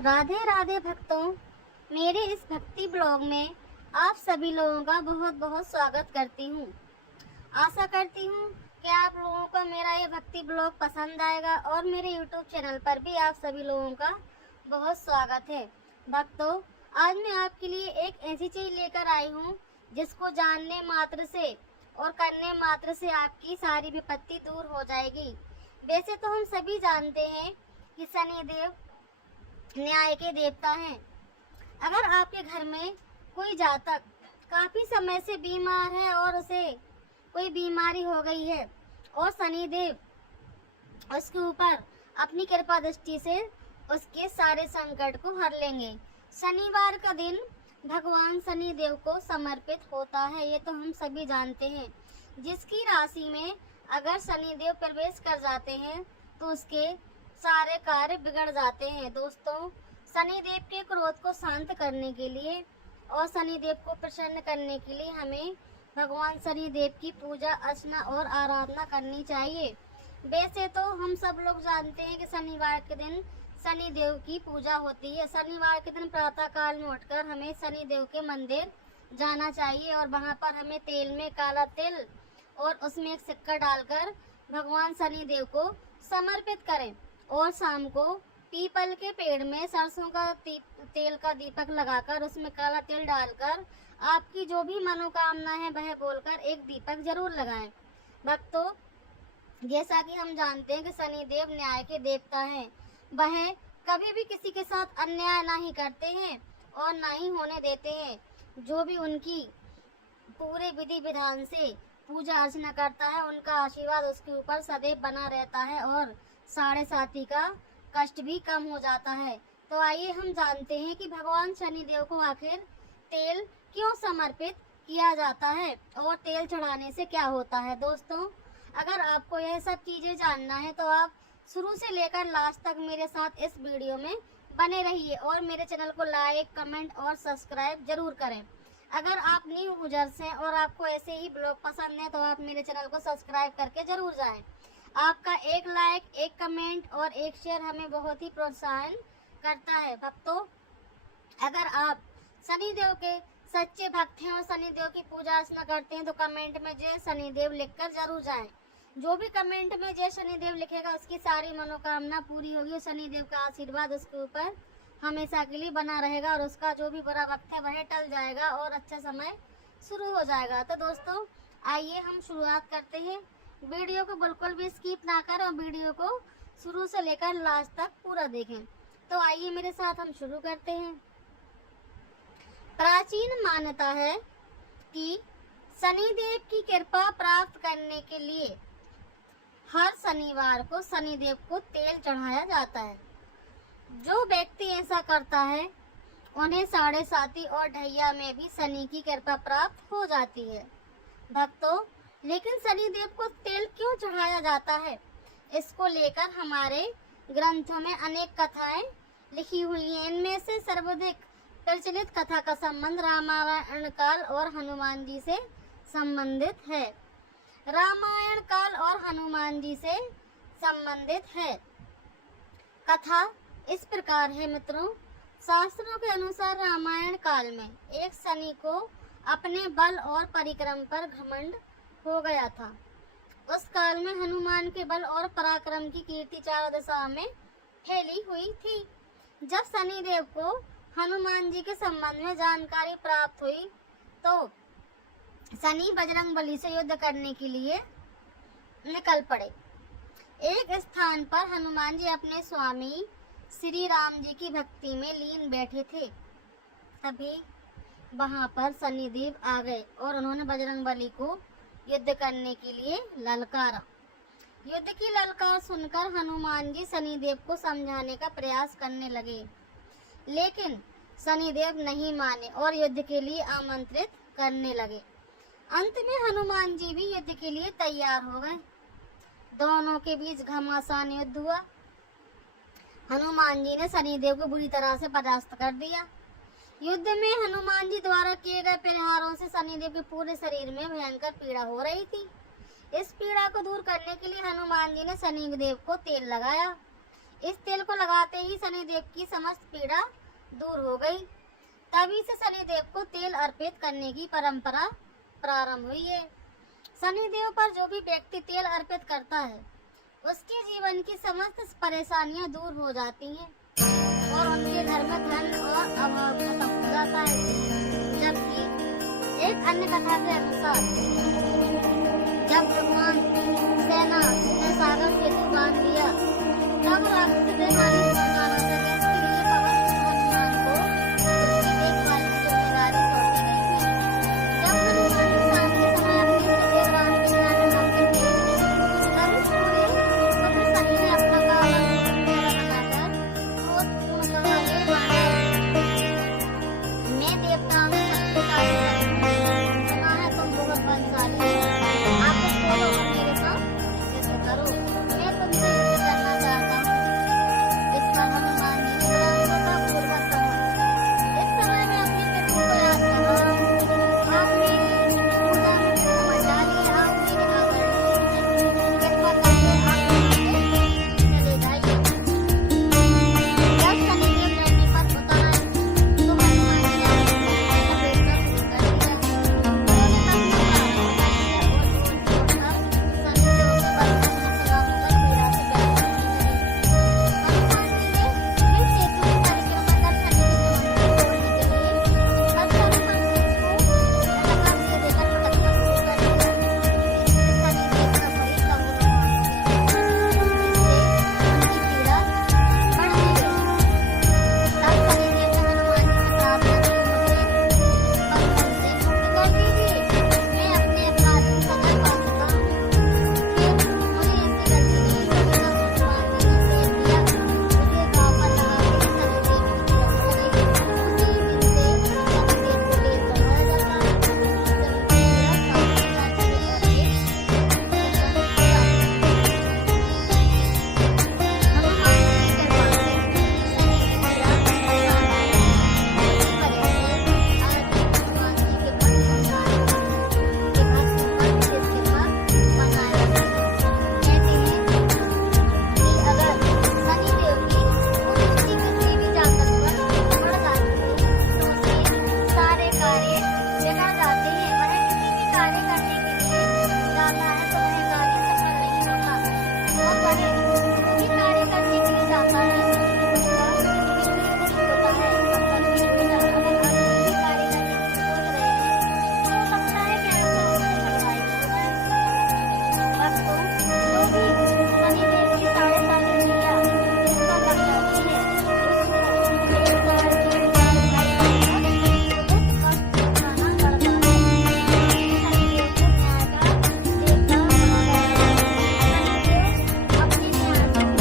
राधे राधे भक्तों, मेरे इस भक्ति ब्लॉग में आप सभी लोगों का बहुत बहुत स्वागत करती हूँ। आशा करती हूँ कि आप लोगों को मेरा ये भक्ति ब्लॉग पसंद आएगा और मेरे YouTube चैनल पर भी आप सभी लोगों का बहुत स्वागत है। भक्तों, आज मैं आपके लिए एक ऐसी चीज लेकर आई हूँ जिसको जानने मात्र से और करने मात्र से आपकी सारी विपत्ति दूर हो जाएगी। वैसे तो हम सभी जानते हैं कि शनिदेव न्याय के देवता हैं। अगर आपके घर में कोई जातक काफी समय से बीमार है और उसे कोई बीमारी हो गई है और शनिदेव उसके ऊपर अपनी कृपा दृष्टि से उसके सारे संकट को हर लेंगे। शनिवार का दिन भगवान शनिदेव को समर्पित होता है, ये तो हम सभी जानते हैं। जिसकी राशि में अगर शनिदेव प्रवेश कर जाते हैं तो उसके सारे कार्य बिगड़ जाते हैं। दोस्तों, शनिदेव के क्रोध को शांत करने के लिए और शनिदेव को प्रसन्न करने के लिए हमें भगवान शनिदेव की पूजा अर्चना और आराधना करनी चाहिए। वैसे तो हम सब लोग जानते हैं कि शनिवार के दिन शनिदेव की पूजा होती है। शनिवार के दिन प्रातः काल में उठकर हमें शनिदेव के मंदिर जाना चाहिए और वहां पर हमें तेल में काला तिल और उसमें एक सिक्का डालकर भगवान शनिदेव को समर्पित करें और शाम को पीपल के पेड़ में सरसों का तेल का दीपक लगाकर उसमें काला तिल डालकर आपकी जो भी मनोकामना है वह बोलकर एक दीपक जरूर लगाएं। भक्तों, जैसा कि हम जानते हैं कि शनिदेव न्याय के देवता हैं, वह कभी भी किसी के साथ अन्याय नहीं करते हैं और ना ही होने देते हैं। जो भी उनकी पूरे विधि विधान से पूजा अर्चना करता है उनका आशीर्वाद उसके ऊपर सदैव बना रहता है और साढ़े साथी का कष्ट भी कम हो जाता है। तो आइए हम जानते हैं कि भगवान शनिदेव को आखिर तेल क्यों समर्पित किया जाता है और तेल चढ़ाने से क्या होता है। दोस्तों, अगर आपको यह सब चीजें जानना है तो आप शुरू से लेकर लास्ट तक मेरे साथ इस वीडियो में बने रहिए और मेरे चैनल को लाइक, कमेंट और सब्सक्राइब जरूर करें। अगर आप न्यू यूजर्स हैं और आपको ऐसे ही ब्लॉग पसंद है तो आप मेरे चैनल को सब्सक्राइब करके जरूर जाएं। आपका एक लाइक, एक कमेंट और एक शेयर हमें बहुत ही प्रोत्साहन करता है। भक्तों, अगर आप शनिदेव के सच्चे भक्त हैं और शनिदेव की पूजा अर्चना करते हैं तो कमेंट में जय शनिदेव लिखकर जरूर जाएं। जो भी कमेंट में जय शनिदेव लिखेगा उसकी सारी मनोकामना पूरी होगी और शनिदेव का आशीर्वाद उसके ऊपर हमेशा के लिए बना रहेगा और उसका जो भी बुरा वक्त है वह टल जाएगा और अच्छा समय शुरू हो जाएगा। तो दोस्तों, आइए हम शुरुआत करते हैं। वीडियो को बिल्कुल भी स्किप ना करें और वीडियो को शुरू से लेकर लास्ट तक पूरा देखें। तो आइए मेरे साथ हम शुरू करते हैं। प्राचीन मान्यता है कि शनिदेव की कृपा प्राप्त करने के लिए हर शनिवार को शनिदेव को तेल चढ़ाया जाता है। जो व्यक्ति ऐसा करता है उन्हें साढ़े साती और ढैया में भी शनि की कृपा प्राप्त हो जाती है। भक्तों, लेकिन शनिदेव को तेल क्यों चढ़ाया जाता है, इसको लेकर हमारे ग्रंथों में अनेक कथाएं लिखी हुई हैं। इनमें से सर्वाधिक प्रचलित कथा का संबंध रामायण काल और हनुमान जी से संबंधित है। रामायण काल और हनुमान जी से संबंधित है। कथा इस प्रकार है मित्रों। शास्त्रों के अनुसार रामायण काल में एक शनि को अपने बल और पराक्रम पर घमंड हो गया था। उस काल में हनुमान के बल और पराक्रम की कीर्ति चारों दिशाओं में फैली हुई थी। जब शनिदेव को हनुमान जी के संबंध में जानकारी प्राप्त हुई तो शनि बजरंगबली से युद्ध करने के लिए निकल पड़े। एक स्थान पर हनुमान जी अपने स्वामी श्री राम जी की भक्ति में लीन बैठे थे। तभी वहां पर शनिदेव आ गए और उन्होंने बजरंगबली को युद्ध करने के लिए ललकारा। युद्ध की ललकार सुनकर हनुमान जी शनिदेव को समझाने का प्रयास करने लगे, लेकिन शनिदेव नहीं माने और युद्ध के लिए आमंत्रित करने लगे। अंत में हनुमान जी भी युद्ध के लिए तैयार हो गए। दोनों के बीच घमासान युद्ध हुआ। हनुमान जी ने शनिदेव को बुरी तरह से परास्त कर दिया। युद्ध में हनुमान जी द्वारा किए गए प्रहारों से शनिदेव के पूरे शरीर में भयंकर पीड़ा हो रही थी। इस पीड़ा को दूर करने के लिए हनुमान जी ने शनिदेव को तेल लगाया। इस तेल को लगाते ही शनिदेव की समस्त पीड़ा दूर हो गई। तभी से शनिदेव को तेल अर्पित करने की परंपरा प्रारंभ हुई है। शनिदेव पर जो भी व्यक्ति तेल अर्पित करता है उसके जीवन की समस्त परेशानियां दूर हो जाती हैं और उनके घर में धन और अभाव खत्म हो जाता है। जबकि एक अन्य कथा के अनुसार जब भगवान सेना ने सागर सेतु बांध दिया तब राक्षस ने हानि पहुंचाना सके इसके लिए पवन हनुमान को उसकी देखभाल की जिम्मेदारी सौंपी गई थी। जब हनुमान जी शाम के समय अपने सदैव राम के ध्यान में मग्न थे तभी सूर्य पुत्र शनि ने अपना काला बनाकर क्रोधपूर्ण कहा, हे मानव, मैं देवताओं में शक्तिशाली हूँ, सुना है तुम बहुत बलशाली हो, आप कुछ बोलो और मेरे साथ युद्ध करो, मैं तुमसे युद्ध करना चाहता हूँ। इस पर हनुमान जी ने बड़ा श्रद्धापूर्वक कहा, इस समय मैं अपने पितरों को याद कर रहा हूँ, आप मेरी पूजा में डालिए, आप मेरे आदरणीय हैं, कृपा करके आप मुझसे चले जाइए। जब शनिदेव लड़ने पर उतर आए तो हनुमान जी ने लपेटना शुरू कर दिया। उन्होंने अपना और जोर जोर कर शनिदेव के बल में सजा होकर पीड़ा से व्यथित होने लगे। हनुमान जी ने फिर सेतु की परिक्रमा कर शनि के मंदिर तोड़ने के लिए हर हनुमान जी को लगा देकर भटकना शुरू कर दिया। इससे शनिदेव का शरीर लहू लुहान हो गया, जिससे उनकी पीड़ा बढ़ती गई। तब शनिदेव ने हनुमान जी से प्रार्थना की, मुझे बंधन से मुक्त कर दीजिए, मैं अपने अपराध की सजा पा चुका हूँ। फिर मुझे ऐसी गलती नहीं करनी। तब हनुमान जी ने तेल लिया, उसे घाव पर लगा के शनिदेव की तरफ चले गए। उसी दिन से शनिदेव को तेल चढ़ाया जाता है। शनि की पीड़ा काफी हद तक खत्म हो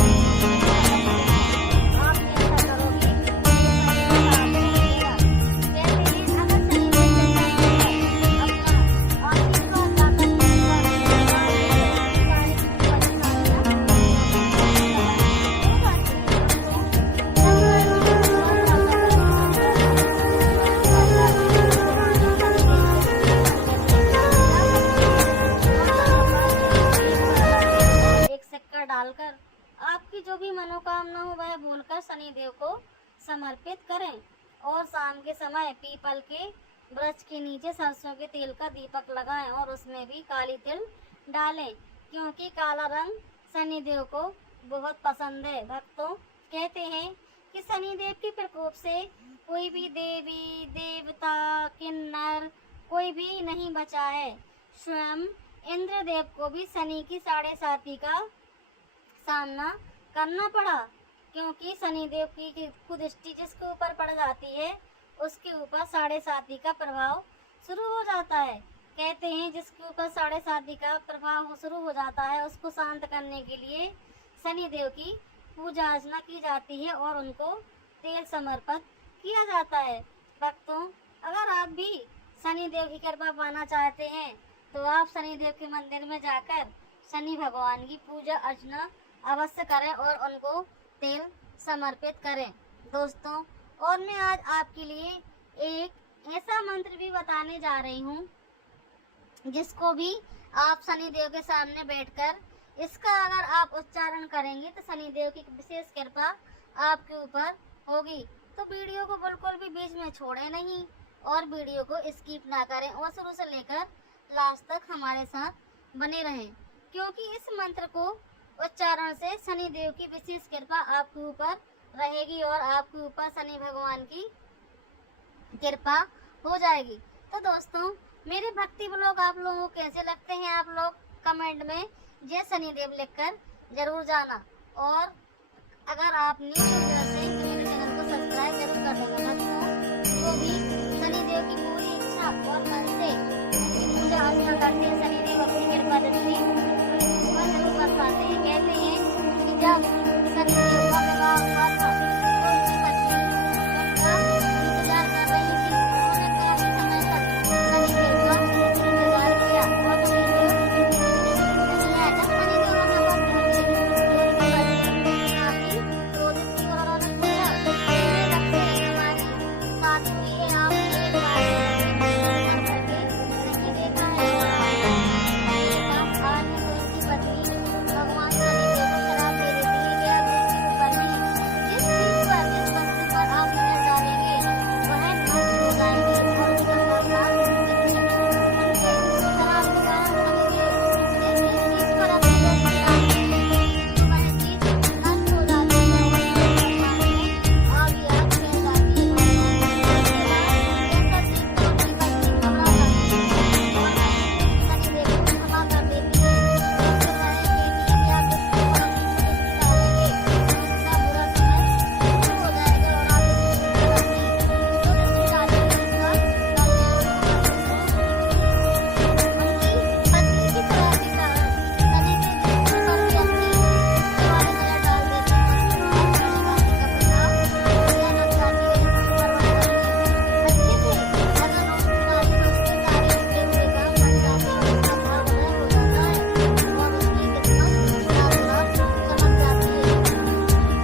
डालकर आपकी जो भी मनोकामना हो वह बोलकर शनिदेव को समर्पित करें और शाम के समय पीपल के वृक्ष के नीचे सरसों के तेल का दीपक लगाएं और उसमें भी काली तिल डालें, क्योंकि काला रंग शनिदेव को बहुत पसंद है। भक्तों, कहते हैं कि शनिदेव के प्रकोप से कोई भी देवी देवता किन्नर कोई भी नहीं बचा है। स्वयं इंद्रदेव को भी शनि की 7.5 का सामना करना पड़ा, क्योंकि शनिदेव की कुदृष्टि जिसके ऊपर पड़ जाती है उसके ऊपर 7.5 का प्रभाव शुरू हो जाता है। कहते हैं जिसके ऊपर 7.5 का प्रभाव शुरू हो जाता है उसको शांत करने के लिए शनिदेव की पूजा अर्चना की जाती है और उनको तेल समर्पित किया जाता है। भक्तों, अगर आप भी शनिदेव की कृपा पाना चाहते हैं तो आप शनिदेव के मंदिर में जाकर शनि भगवान की पूजा अर्चना अवश्य करें और उनको तेल समर्पित करें। दोस्तों, और मैं आज आपके लिए एक ऐसा मंत्र भी बताने जा रही हूँ जिसको भी आप शनिदेव के सामने बैठकर इसका अगर आप उच्चारण करेंगे तो शनिदेव की विशेष कृपा आपके ऊपर होगी। तो वीडियो को बिल्कुल भी बीच में छोड़े नहीं और वीडियो को स्किप ना करें और शुरू से लेकर लास्ट तक हमारे साथ बने रहें, क्योंकि इस मंत्र को उच्चारण से शनिदेव की विशेष कृपा आपके ऊपर रहेगी और आपके ऊपर शनि भगवान की कृपा हो जाएगी। तो दोस्तों, मेरे भक्ति ब्लॉग आप लोगों को कैसे लगते हैं, आप लोग कमेंट में जय शनिदेव लिखकर जरूर जाना। और अगर आप न्यू यूजर से मेरे चैनल को सब्सक्राइब जरूर कर देना। जो भी शनिदेव की पूरी इच्छा और मन से पूजा अर्चना करते हैं, शनिदेव अपनी कृपा दृष्टि जरूर बरसाते हैं। कहते हैं कि जब शनिदेव का विवाह हुआ था तो उसकी पत्नी उनका इंतजार कर रही थी। उन्होंने काफी समय तक शनिदेव का इंतजार किया और शनिदेव जब शनिदेव वहां पर पहुंचे तो काफी क्रोधित थी और उन्होंने पूछा, जब से हमारी शादी हुई है आप एक बार करके नहीं देखा है। आज तो इसकी पत्नी भगवान शनिदेव को शराब दे देती है कि आप इसके ऊपर नहीं, जिस चीज पर जिस वस्तु पर आप नजर डालेंगे वह नष्ट हो जाएगी और उसका फल शराब के कारण शनिदेव जिस चीज पर अपनी दृष्टि डालते हैं तो वह चीज नष्ट हो जाती है और आगे आग फैल जाती है। जैसा चीज तो अपनी पत्नी को घबरा जाती है और वह शनिदेव को क्षमा कर देती है। उससे वह कहती है कि आप जिसके ऊपर अपनी दृष्टि डालेंगे उसका बुरा समय दूर हो जाएगा और आप जिसके ऊपर अपनी जो दृष्टि डालेंगे उसका कल्याण होगा। उनकी पत्नी की तरह के कारण शनिदेव जिसके ऊपर भी अपनी दीवारें नजर डाल देते हैं और शनि राशि का प्रभाव यह लग जाती है। और वह अच्छे से अगर उसकी नारी में उसके सारे रुके हुए काम बन जाते हैं, उसका भाव उदय हो जाता है और उसकी किस्मत रात रात चमक जाती है।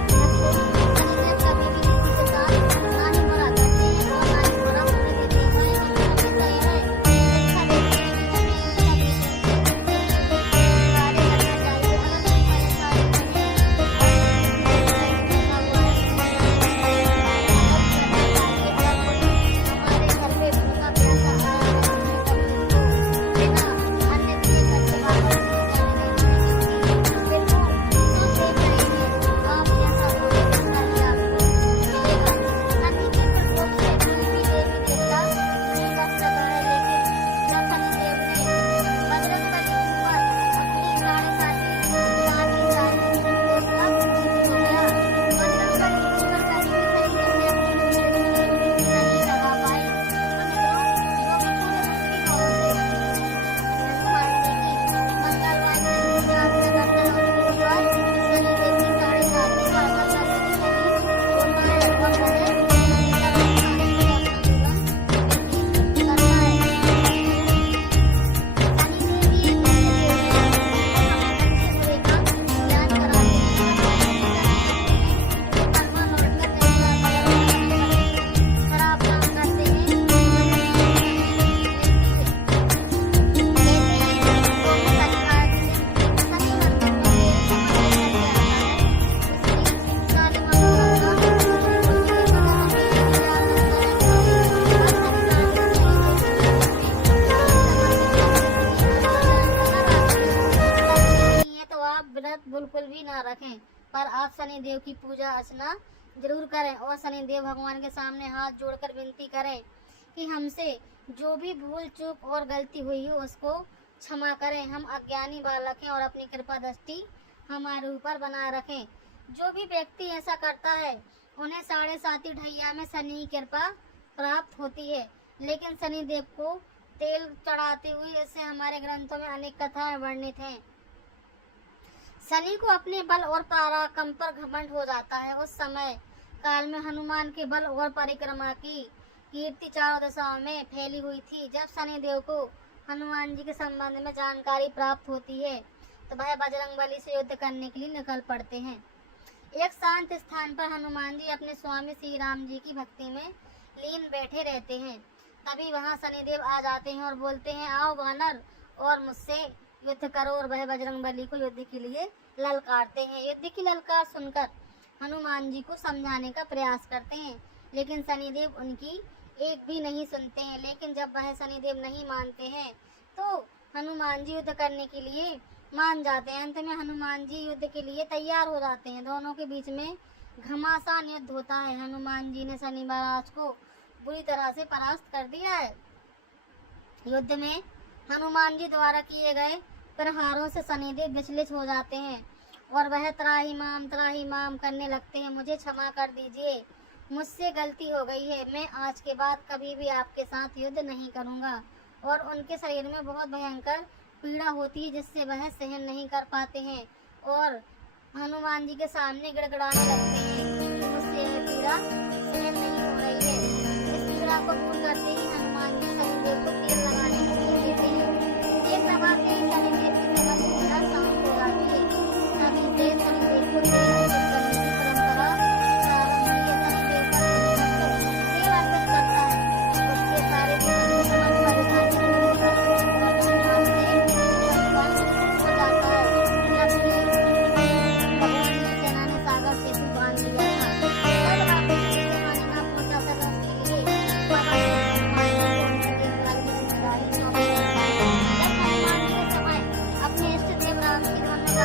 शनिदेव कभी भी किसी के साथ ना ही बुरा करते हैं और ना ही बुरा होने देते हैं। वह हमेशा कहते हैं अच्छा देखते हैं कि हमें अच्छा देखते हैं कार्य करना चाहिए। अगर कोई परेशानी बने बैठा हुआ है हमारे घर पे भूखा प्यासा आया है, हमने कभी उसको बिना अन्य दिए घर से वापस नहीं जाने देंगे, क्योंकि फिर वो सब देख रहे हैं आप जैसा बोले वैसा ही आपको मिलेगा। शनि के प्रकोप से कोई भी देवी देवता नहीं बच सकता है, लेकिन जब शनिदेव ने बजरंगबली के ऊपर अपनी साढ़े सात की चाल तो सब ठीक हो गया। बजरंगबली के ऊपर कहीं भी शनिदेव ने अपनी दृष्टि नहीं लगा पाई। तो मित्रों, जो भी पूरे मुश्किल हो हनुमान जी की मंगलवार की पूजा अर्चना करते हैं उसके ऊपर शनिदेव की साढ़े सात की कृपा करने से शनि होता है और वह शनि का अनुसार ही अपना जीवन व्यतीत करता है। शनिदेव ही एक ऐसे देव हैं जो हमें अच्छे बुरे का ज्ञान कराते हैं, जो कर्मा लौट कर नहीं जाता है और शनि खराब काम करते हैं तो शनि मिलती है। कहते हैं जो भी शनिवार के दिन शनि मंदिर में तेल चमन लेकर के आता है उसकी सारी मनोकामना उसके बगल में पूजा करता है और शनिवार के दिन नहीं है तो आप व्रत बिल्कुल भी ना रखें, पर आप शनिदेव की पूजा अर्चना जरूर करें और शनिदेव भगवान के सामने हाथ जोड़कर विनती करें कि हमसे जो भी भूल चूक और गलती हुई हो उसको क्षमा करें। हम अज्ञानी बालक हैं और अपनी कृपा दृष्टि हमारे ऊपर बना रखें। जो भी व्यक्ति ऐसा करता है उन्हें साढ़े साती ढैया में शनि की कृपा प्राप्त होती है। लेकिन शनिदेव को तेल चढ़ाते हुए इससे हमारे ग्रंथों में अनेक कथाएं वर्णित हैं। शनि को अपने बल और पराक्रम पर घमंड हो जाता है। उस समय काल में हनुमान के बल और परिक्रमा की कीर्ति चारों दिशाओं में फैली हुई थी। जब शनिदेव को हनुमान जी के संबंध में जानकारी प्राप्त होती है तो वह बजरंगबली से युद्ध करने के लिए निकल पड़ते हैं। एक शांत स्थान पर हनुमान जी अपने स्वामी श्री राम जी की भक्ति में लीन बैठे रहते हैं। तभी वहां शनिदेव आ जाते हैं और बोलते हैं, आओ वानर और मुझसे युद्ध करो और वह बजरंगबली को युद्ध के लिए ललकारते हैं। युद्ध की ललकार सुनकर हनुमान जी को समझाने का प्रयास करते हैं, लेकिन शनिदेव उनकी एक भी नहीं सुनते हैं। लेकिन जब वह शनिदेव नहीं मानते हैं तो हनुमान जी युद्ध करने के लिए मान जाते हैं। अंत में हनुमान जी युद्ध के लिए तैयार हो जाते हैं। दोनों के बीच में घमासान युद्ध होता है। हनुमान जी ने शनि महाराज को बुरी तरह से परास्त कर दिया है। युद्ध में हनुमान जी द्वारा किए गए प्रहारों से शनिदेव विचलित हो जाते हैं और वह त्राही माम करने लगते हैं। मुझे क्षमा कर दीजिए, मुझसे गलती हो गई है। मैं आज के बाद कभी भी आपके साथ युद्ध नहीं करूंगा। और उनके शरीर में बहुत भयंकर पीड़ा होती है, जिससे वह सहन नहीं कर पाते हैं और हनुमान जी के सामने गिड़गिड़ाने लगते हैं कि मुझसे यह पीड़ा सहन नहीं हो रही है। इस पीड़ा को दूर करते ही हनुमान जी शनिदेव को तेल लगाने के लिए देते हैं। तेल लगाते ही शनिदेव की समस्त पीड़ा शांत हो जाती है। तभी से शनिदेव को तेल अर्पित करने की परंपरा प्रारंभ हुई है। शनिदेव का तेल अर्पित करता है, उसके सारे समस्त परेशानी दूर कर और हनुमान से संपन्न हो जाता है। जबकि भगवान ने सेना ने सागर सेतु बांध दिया था, तब आपने सेना ना पहुंचा सका के लिए बाबा ने हनुमान जी को उनके की जिम्मेदारी सौंपी। जब हनुमान जी के समय अपने इष्ट देव राम की धन का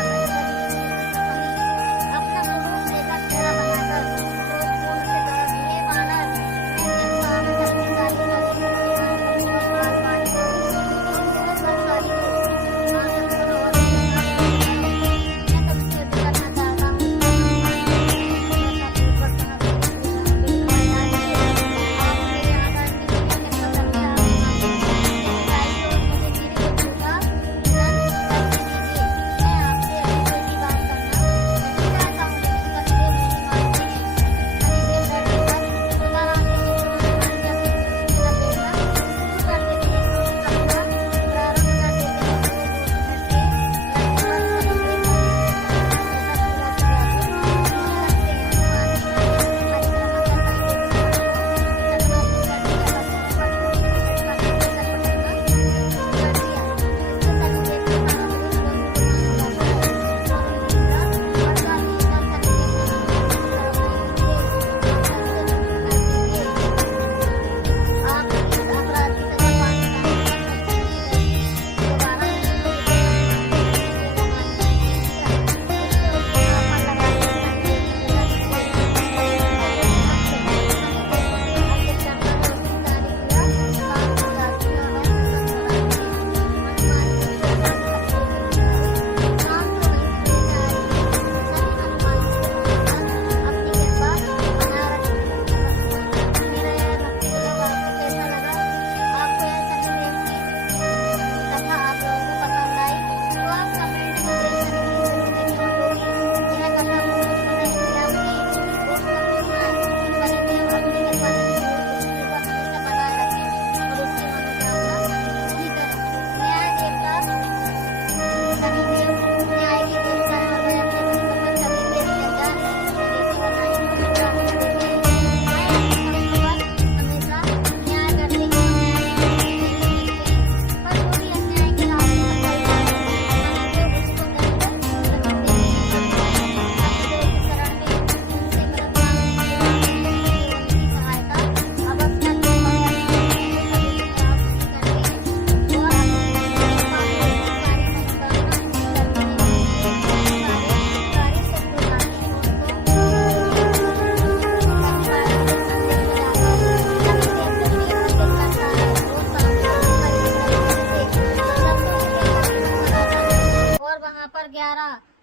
अपना स्वरूप लेकर चेहरा बनाकर क्रोधपूर्ण से कहा, हे वानर, मैं इंसान शक्तिशाली बलशाली हूँ और बलवान बलशाली हूँ। आगे सुनो और मैं तुमसे युद्ध करना चाहता हूँ।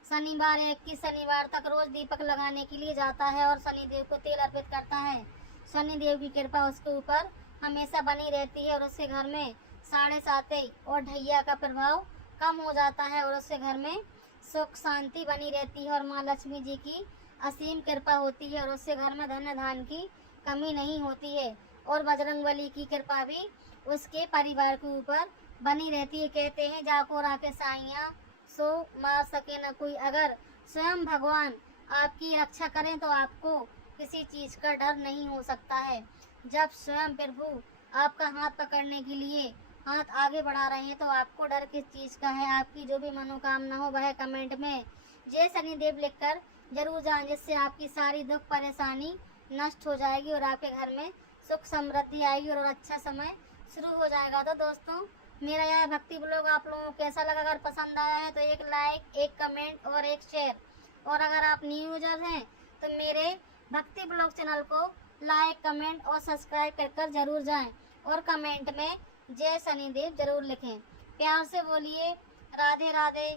शनिवार 21 शनिवार तक रोज दीपक लगाने के लिए जाता है और शनिदेव को तेल अर्पित करता है। शनिदेव की कृपा उसके ऊपर हमेशा बनी रहती है और उसके घर में साढ़े साते और ढैया का प्रभाव कम हो जाता है और उसके घर में सुख शांति बनी रहती है और माँ लक्ष्मी जी की असीम कृपा होती है और उसके घर में धन धान की कमी नहीं होती है और बजरंगबली की कृपा भी उसके परिवार के ऊपर बनी रहती है। कहते हैं जाको राके साइया सो मार सके न कोई। अगर स्वयं भगवान आपकी रक्षा करें तो आपको किसी चीज का डर नहीं हो सकता है। जब स्वयं प्रभु आपका हाथ पकड़ने के लिए हाथ आगे बढ़ा रहे हैं, तो आपको डर किस चीज़ का है। आपकी जो भी मनोकामना हो वह कमेंट में जय शनिदेव लिखकर जरूर जाएं, जिससे आपकी सारी दुख परेशानी नष्ट हो जाएगी और आपके घर में सुख समृद्धि आएगी और अच्छा समय शुरू हो जाएगा। तो दोस्तों, मेरा यह भक्ति ब्लॉग आप लोगों को कैसा लगा? अगर पसंद आया है तो एक लाइक, एक कमेंट और एक शेयर। और अगर आप न्यू यूजर हैं तो मेरे भक्ति ब्लॉग चैनल को लाइक, कमेंट और सब्सक्राइब कर जरूर जाएं और कमेंट में जय शनिदेव जरूर लिखें। प्यार से बोलिए राधे राधे।